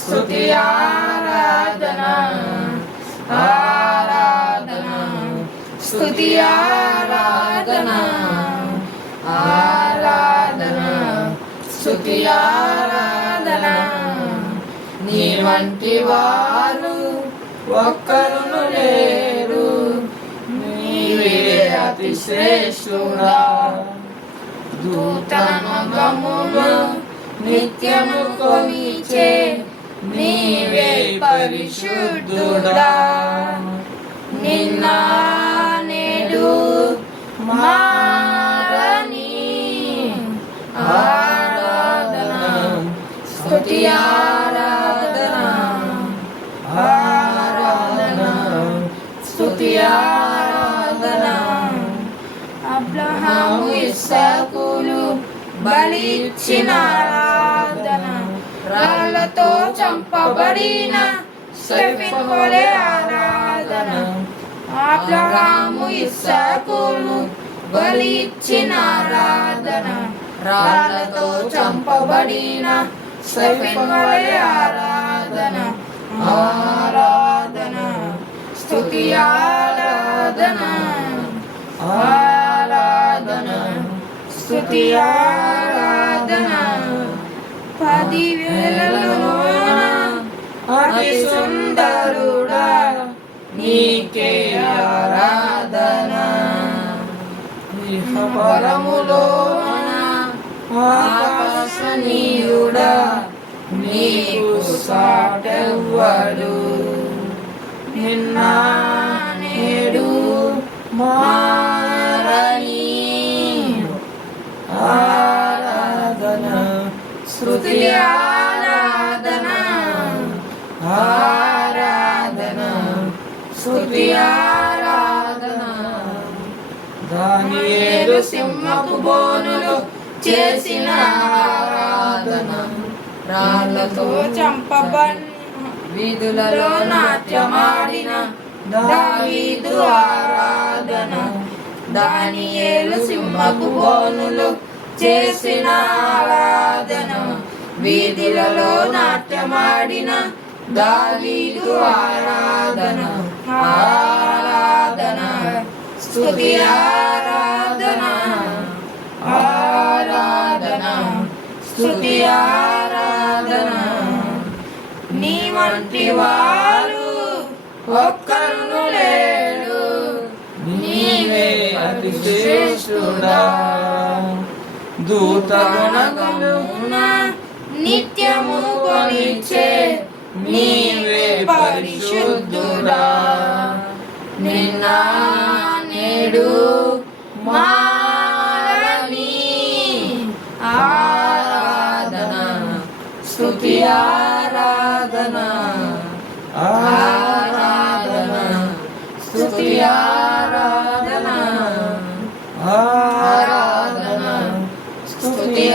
స్తుతి ఆరాధన ఆరాధన స్తుతి ఆరాధన ఆరాధన స్తుతి ఆరాధన నీ వంటి వారు ఒక్కరును లేరు నీవే అతి శ్రేష్ఠుడా దూతనగములు నిత్యము కొలిచే నీవే పరిశుద్ధుడా నిన్న నేడు మారని ఆరాధన స్తుతి ఆరాధన ఆరాధన స్తుతి ఆరాధన అబ్రహాము ఇస్సాకులు బలిచ్చిన ఆరాధన రాళ్లతో చంపబడిన స్టెఫెను వలె ఆరాధన అబ్రహాము ఇస్సాకులు బలిచ్చిన ఆరాధన రాళ్లతో చంపబడిన స్టెఫెను వలె ఆరాధన ఆరాధన స్తుతి ఆరాధన ఆరాధన స్తుతి ఆరాధన 10,000లోన అతి సుందరుడా నీకే ఆరాధన పరములోన ఆకాశనీయుడా నీకు సాటెవ్వడు నిన్న నేడు మారని ఆరాధన స్తుతి ఆరాధన ఆరాధన స్తుతి ఆరాధన దానియేలు సింహపు బోనులు చేసిన ఆరాధన రాళ్లతో చంపబడిన వీధులలో నాట్యమాడిన దావీదు ఆరాధన దానియేలు సింహపు బోనులు చేసిన ఆరాధన వీధులలో నాట్యమాడిన దావీదు ఆరాధన ఆరాధన స్తుతి ఆరాధన ఆరాధన స్తుతి ఆరాధన నీ వంటి వారు ఒక్కరును లేరు నీవే అతి శ్రేష్ఠుడా దూతగణమున నిత్యము కొలిచే నీవే పరిశుద్ధుడా నిన్న నేడు మారని ఆరాధన స్తుతి ఆరాధన ఆరాధన స్తుతి ఆరాధన ఆరాధన స్తుతి